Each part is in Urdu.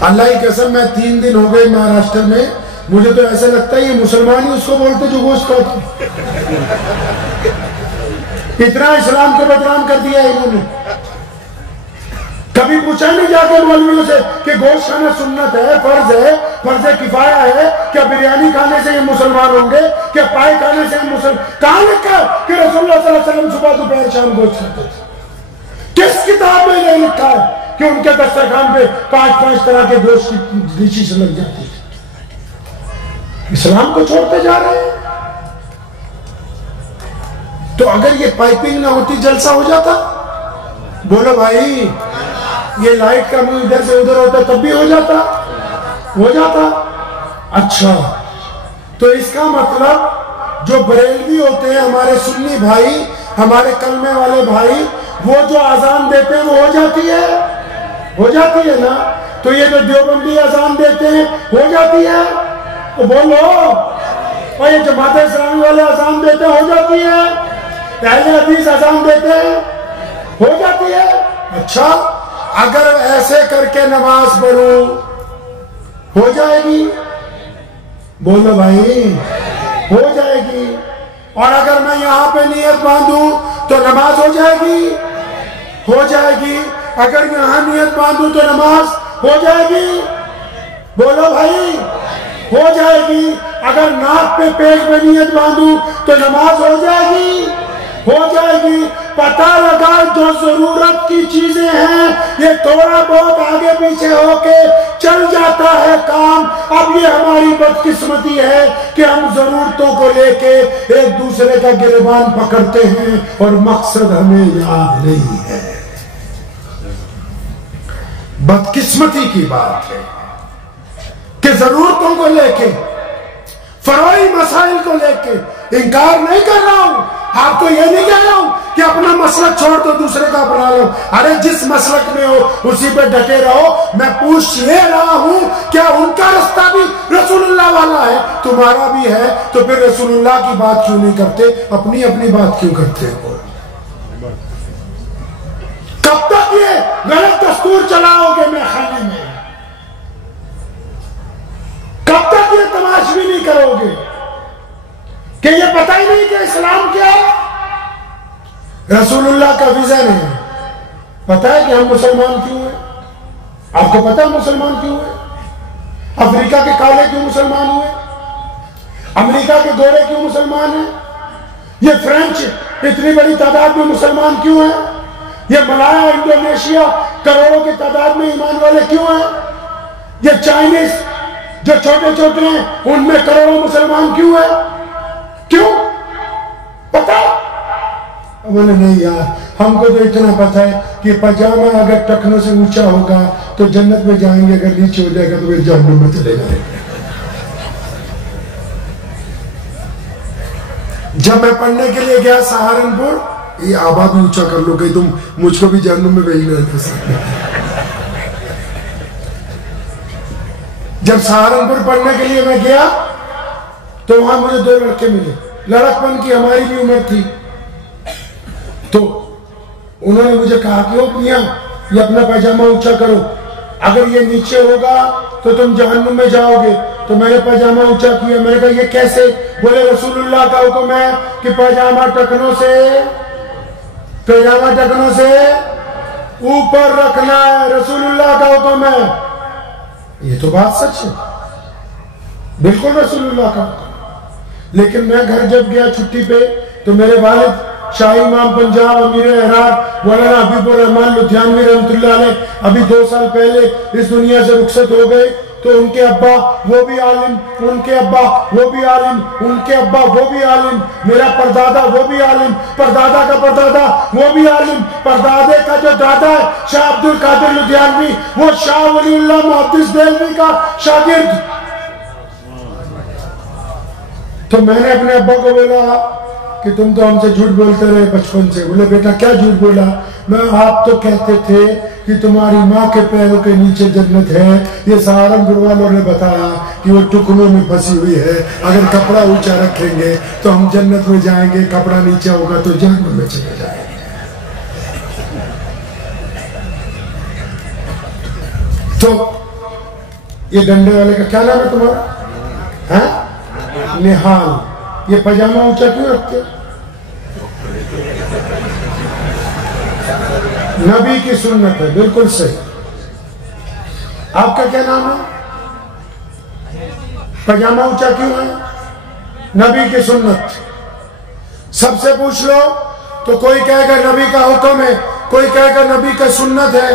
اللہ کی قسم میں 3 دن ہو گئے مہاراشٹر میں، مجھے تو ایسا لگتا ہے یہ مسلمان ہی اس کو بولتے جو گوشت کھاتے، اتنا اسلام کو بدنام کر دیا ہے انہوں نے۔ کبھی پوچھا نہیں جا کے مولویوں سے کہ گوشت کھانا سنت ہے، فرض کفایہ ہے، کیا بریانی کھانے سے یہ مسلمان ہوں گے، کیا پائے کھانے سے یہ مسلمان؟ کہاں لکھا ہے کہ رسول اللہ صلی اللہ علیہ وسلم صبح دوپہر شام گوشت کھاتے تھے؟ کس کتاب میں یہ لکھا ہے کہ ان کے دسترخوان پہ 5 طرح کے گوشت کی ڈشز لگ جاتی ہے؟ اسلام کو چھوڑتے جا رہے ہیں۔ تو اگر یہ پائپنگ نہ ہوتی جلسہ ہو جاتا؟ بولو بھائی، یہ لائٹ کا منہ ادھر سے ادھر ہوتا تب بھی ہو جاتا۔ اچھا، تو اس کا مطلب جو بریلوی ہوتے ہیں ہمارے سنی بھائی، ہمارے کلمے والے بھائی، وہ جو اذان دیتے ہیں وہ ہو جاتی ہے نا؟ تو یہ جو دیوبندی اذان دیتے ہیں ہو جاتی ہے؟ تو بولو، اور یہ جماعت اسلامی والے اذان دیتے ہیں ہو جاتی ہے؟ اہل حدیث اذان دیتے ہیں ہو جاتی ہے؟ اچھا، اگر ایسے کر کے نماز پڑھوں ہو جائے گی؟ بولو بھائی، ہو جائے گی۔ اور اگر میں یہاں پہ نیت باندھوں تو نماز ہو جائے گی؟ ہو جائے گی۔ اگر یہاں نیت باندھوں تو نماز ہو جائے گی؟ بولو بھائی، ہو جائے گی۔ اگر ناک پہ پیٹ میں نیت باندھوں تو نماز ہو جائے گی؟ ہو جائے گی۔ پتہ لگا جو ضرورت کی چیزیں ہیں یہ تھوڑا بہت آگے پیچھے ہو کے چل جاتا ہے کام۔ اب یہ ہماری بدقسمتی ہے کہ ہم ضرورتوں کو لے کے ایک دوسرے کا گریبان پکڑتے ہیں اور مقصد ہمیں یاد نہیں ہے۔ بدقسمتی کی بات ہے کہ ضرورتوں کو لے کے، فروعی مسائل کو لے کے انکار نہیں کر رہا ہوں، آپ کو یہ نہیں کہہ رہا ہوں کہ اپنا مسلک چھوڑ دو دوسرے کا اپنا لو۔ ارے جس مسلک میں ہو اسی پہ ڈٹے رہو۔ میں پوچھ یہ رہا ہوں کیا ان کا رستہ بھی رسول اللہ والا ہے؟ تمہارا بھی ہے، تو پھر رسول اللہ کی بات کیوں نہیں کرتے؟ اپنی بات کیوں کرتے ہو؟ کب تک یہ غلط دستور چلاؤ گے میں خالی میں؟ کب تک یہ تماشبی نہیں کرو گے کہ یہ پتہ ہی نہیں کہ اسلام کیا ہے؟ رسول اللہ کا ویژن ہے۔ پتہ ہے کہ ہم مسلمان کیوں ہیں؟ آپ کو پتہ ہے مسلمان کیوں ہیں؟ افریقہ کے کالے کیوں مسلمان ہوئے؟ امریکہ کے گورے کیوں مسلمان ہیں؟ یہ فرینچ اتنی بڑی تعداد میں مسلمان کیوں ہیں؟ یہ ملایا انڈونیشیا کروڑوں کی تعداد میں ایمان والے کیوں ہیں؟ یہ چائنیز جو چھوٹے چھوٹے ہیں ان میں کروڑوں مسلمان کیوں ہیں؟ کیوں؟ پتہ؟ انہوں نے نہیں یار، ہم کو تو اتنا پتہ ہے کہ پاجامہ اگر ٹخنوں سے اونچا ہوگا تو جنت میں جائیں گے، اگر نیچے ہو جائے گا تو پھر جہنم میں چلے جائیں گے۔ جب میں پڑھنے کے لیے گیا سہارنپور، یہ آباد بھی اونچا کر لو کہ تم مجھ کو بھی جہنم میں بھیج رہے تھے۔ جب سہارنپور پڑھنے کے لیے میں گیا تو وہاں مجھے 2 لڑکے ملے، لڑکپن کی ہماری بھی عمر تھی۔ تو انہوں نے مجھے کہا کہ میاں یہ اپنا پاجامہ اونچا کرو، اگر یہ نیچے ہوگا تو تم جہنم میں جاؤ گے۔ تو میں نے پاجامہ اونچا کیا، میں نے کہا یہ کیسے؟ بولے رسول اللہ کا حکم ہے کہ پاجامہ ٹخنوں سے اوپر رکھنا ہے، رسول اللہ کا حکم ہے۔ یہ تو بات سچ ہے، بالکل رسول اللہ کا حکم۔ لیکن میں گھر جب گیا چھٹی پہ تو میرے والد شاہی امام پنجاب امیر احرار مولانا حبیب الرحمان لدھیانوی رحمۃ اللہ علیہ ابھی 2 سال پہلے اس دنیا سے رخصت ہو گئے۔ تو ان کے ابا وہ بھی عالم، ان کے ابا وہ بھی عالم، ان کے ابا وہ بھی عالم، میرا پردادا وہ بھی عالم، پردادا کا پردادا وہ بھی عالم، پردادے کا جو دادا ہے شاہ عبد القادر لدھیانوی وہ شاہ ولی اللہ محدث دہلوی کا شاگرد۔ تو میں نے اپنے ابا کو بولا کہ تم تو ہم سے جھوٹ بولتے رہے بچپن سے۔ بولے بیٹا کیا جھوٹ بولا؟ میں آپ تو کہتے تھے کہ تمہاری ماں کے پیروں کے نیچے جنت ہے، یہ سہارنپور والوں نے بتایا کہ وہ ٹکنوں میں پھنسی ہوئی ہے، اگر کپڑا اونچا رکھیں گے تو ہم جنت میں جائیں گے، کپڑا نیچے ہوگا تو جہنم میں چلے جائیں گے۔ تو یہ ڈنڈے والے کا کیا نام ہے تمہارا؟ ہاں نہال۔ یہ پاجامہ اونچا کیوں رکھتے؟ نبی کی سنت ہے، بالکل صحیح۔ آپ کا کیا نام ہے؟ پاجامہ اونچا کیوں ہے؟ نبی کی سنت۔ سب سے پوچھ لو تو کوئی کہے گا نبی کا حکم ہے، کوئی کہے گا نبی کا سنت ہے،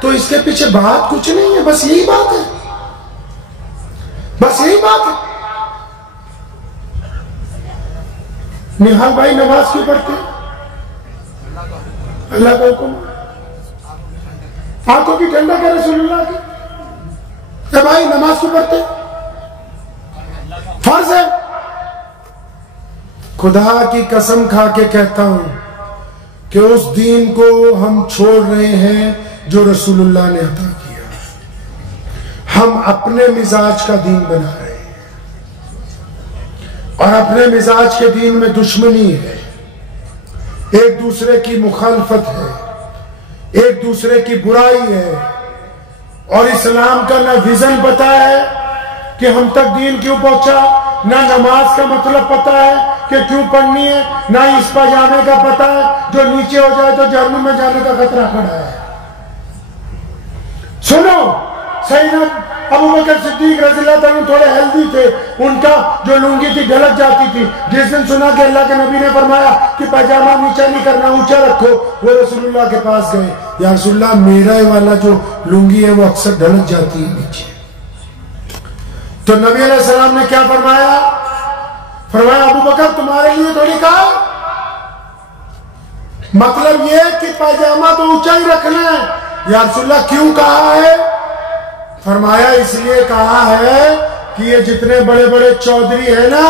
تو اس کے پیچھے بات کچھ نہیں ہے، بس یہی بات ہے، بس یہی بات ہے۔ نہال بھائی نماز کیوں پڑھتے ہیں؟ اللہ کا حکم۔ آنکھوں کی ٹھنڈک ہے رسول اللہ کی۔ اے بھائی نماز کیوں پڑھتے؟ فرض ہے۔ خدا کی قسم کھا کے کہتا ہوں کہ اس دین کو ہم چھوڑ رہے ہیں جو رسول اللہ نے عطا کیا۔ ہم اپنے مزاج کا دین بنا رہے ہیں، اور اپنے مزاج کے دین میں دشمنی ہے، ایک دوسرے کی مخالفت ہے، ایک دوسرے کی برائی ہے، اور اسلام کا نہ ویژن پتا ہے کہ ہم تک دین کیوں پہنچا، نہ نماز کا مطلب پتا ہے کہ کیوں پڑھنی ہے، نہ اس پاجامے کا پتا ہے جو نیچے ہو جائے تو جہنم میں جانے کا خطرہ کھڑا ہے۔ سنو، سیدنا ابو بکر صدیق رضی اللہ عنہ تھوڑے ہیلدی تھے، ان کا جو لنگی تھی ڈھلک جاتی تھی۔ جس دن سنا کہ اللہ کے نبی نے فرمایا کہ پاجامہ نیچے نہیں کرنا، اونچا رکھو، وہ رسول اللہ کے پاس گئے، یا رسول اللہ میرا والا جو لنگی ہے وہ اکثر ڈھلک جاتی ہے نیچے۔ تو نبی علیہ السلام نے کیا فرمایا؟ فرمایا ابو بکر تمہارے لیے تھوڑی کہا، مطلب یہ کہ پاجامہ تو اونچا ہی رکھنا ہے۔ یا رسول اللہ کیوں کہا ہے؟ فرمایا اس لیے کہا ہے کہ یہ جتنے بڑے بڑے چودھری ہیں نا،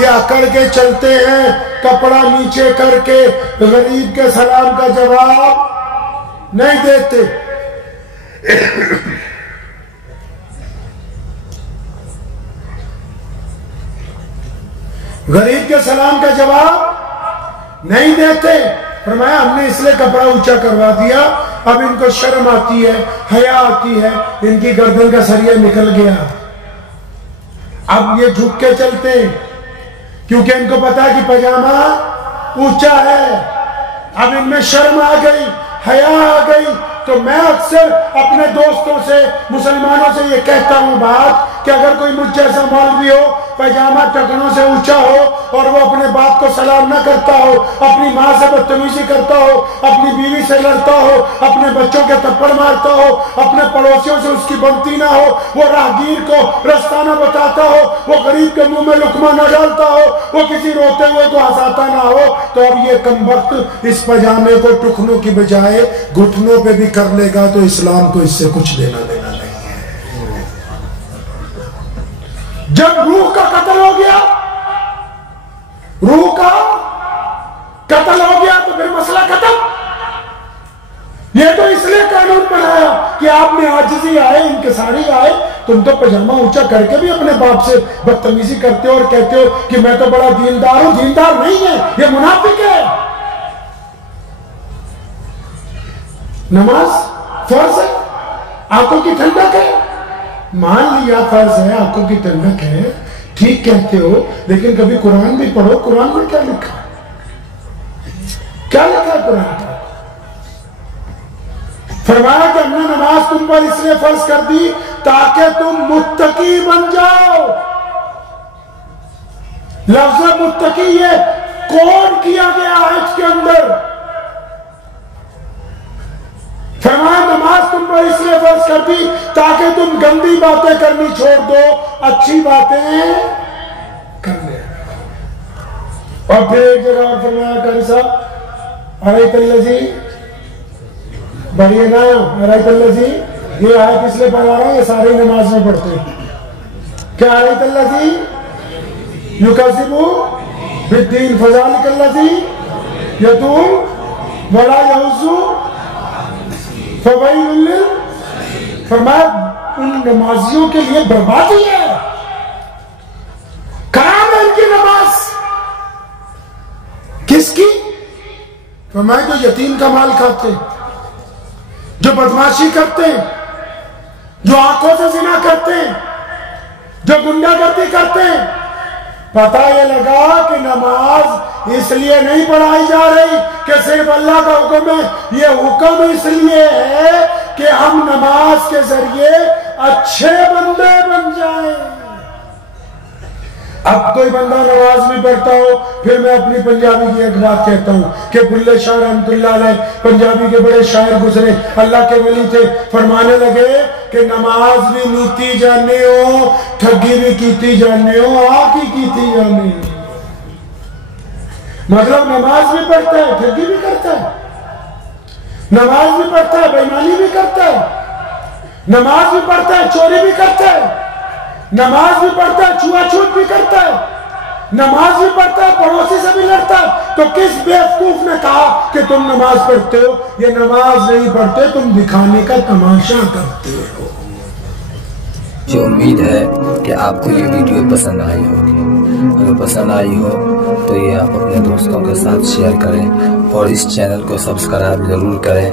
یہ اکڑ کے چلتے ہیں، کپڑا نیچے کر کے غریب کے سلام کا جواب نہیں دیتے۔ غریب کے سلام کا جواب نہیں دیتے۔ فرمایا ہم نے اس لیے کپڑا اونچا کروا دیا، اب ان کو شرم آتی ہے، حیا آتی ہے، ان کی گردن کا سریا نکل گیا، اب یہ جھک کے چلتے ہیں کیونکہ ان کو پتا ہے کہ پاجامہ اونچا ہے۔ اب ان میں شرم آ گئی، حیا آ گئی۔ تو میں اکثر اپنے دوستوں سے، مسلمانوں سے یہ کہتا ہوں بات کہ اگر کوئی مجھ جیسا مولوی ہو، پاجامہ ٹکنوں سے اونچا ہو، اور وہ اپنے باپ کو سلام نہ کرتا ہو، اپنی ماں سے بدتمیزی کرتا ہو، اپنی بیوی سے لڑتا ہو، اپنے بچوں کے تھپڑ مارتا ہو، اپنے پڑوسیوں سے اس کی بنتی نہ ہو، وہ راہگیر کو رستہ نہ بتاتا ہو، وہ غریب کے منہ میں لقمہ نہ ڈالتا ہو، وہ کسی روتے ہوئے کو ہنساتا نہ ہو، تو اب یہ کمبخت اس پاجامے کو ٹکنوں کی بجائے گھٹنوں پہ بھی کر لے گا تو اسلام کو اس سے کچھ دینا دینا نہیں ہے۔ جب روح کا قتل ہو گیا، روح کا قتل ہو گیا تو پھر مسئلہ ختم۔ یہ تو اس لیے قانون بنایا کہ آپ میں عاجزی آئے، انکساری آئے۔ تم تو پاجامہ اونچا کر کے بھی اپنے باپ سے بدتمیزی کرتے ہو اور کہتے ہو کہ میں تو بڑا دیندار ہوں۔ دیندار نہیں ہے، یہ منافق ہے۔ نماز فرض ہے، آنکھوں کی ٹھنڈک ہے، مان لیا فرض ہے، آنکھوں کی ٹھنڈک ہے، ٹھیک کہتے ہو، لیکن کبھی قرآن بھی پڑھو۔ قرآن میں کیا لکھا ہے؟ کیا لکھا ہے قرآن کا؟ فرمایا کہ ہم نے نماز تم پر اس لیے فرض کر دی تاکہ تم متقی بن جاؤ۔ لفظ متقی یہ کوڈ کیا گیا ہے اس کے اندر۔ فرمایا نماز تم پر اس لیے فرض کر دی تاکہ تم گندی باتیں کرنی چھوڑ دو، اچھی باتیں کرنے۔ اور پھر ایک جگہ اور فرمایا قاری صاحب، ارائیت الذی، بڑھئے نا، ارائیت الذی، یہ آیت اس لیے پڑھا رہا ہے، یہ ساری نماز میں پڑھتے ہیں۔ کیا ارائیت الذی یکذب بالدین فذلک الذی یدعو ولا یحض فویل للمصلین۔ فرمایا ان نمازیوں کے لیے بربادی ہے، خراب ہے ان کی نماز۔ کس کی؟ فرمایا جو یتیم کا مال کھاتے، جو بدماشی کرتے، جو آنکھوں سے زنا کرتے ہیں، جو گنڈاگردی کرتے ہیں، پتہ یہ لگا کہ نماز اس لیے نہیں پڑھائی جا رہی کہ صرف اللہ کا حکم ہے، یہ حکم اس لیے ہے کہ ہم نماز کے ذریعے اچھے بندے بن جائیں۔ اب کوئی بندہ نماز بھی پڑھتا ہو، پھر میں اپنی پنجابی کی ایک بات کہتا ہوں کہ بلے شاہ رحمت اللہ علیہ پنجابی کے بڑے شاعر گزرے، اللہ کے ولی تھے، فرمانے لگے کہ نماز بھی نیتی جانے ہو، ٹھگی بھی کیتی جانے ہو، آگ ہی کیتی جانے ہو۔ مطلب نماز بھی پڑھتا ہے، ٹھگی بھی کرتا ہے، نماز بھی پڑھتا ہے، بے ایمانی بھی کرتا ہے، نماز بھی پڑھتا ہے، چوری بھی کرتا ہے، نماز بھی پڑھتا ہے، چھوا چھوت بھی کرتا ہے، نماز بھی پڑھتا ہے، پڑوسی سے بھی لڑتا ہے۔ تو کس بیوقوف نے کہا کہ تم نماز پڑھتے ہو؟ یہ نماز نہیں پڑھتے، تم دکھانے کا تماشا کرتے ہو۔ مجھے امید ہے کہ آپ کو یہ ویڈیو پسند آئی ہوگی۔ اگر پسند آئی ہو تو یہ آپ اپنے دوستوں کے ساتھ شیئر کریں اور اس چینل کو سبسکرائب ضرور کریں۔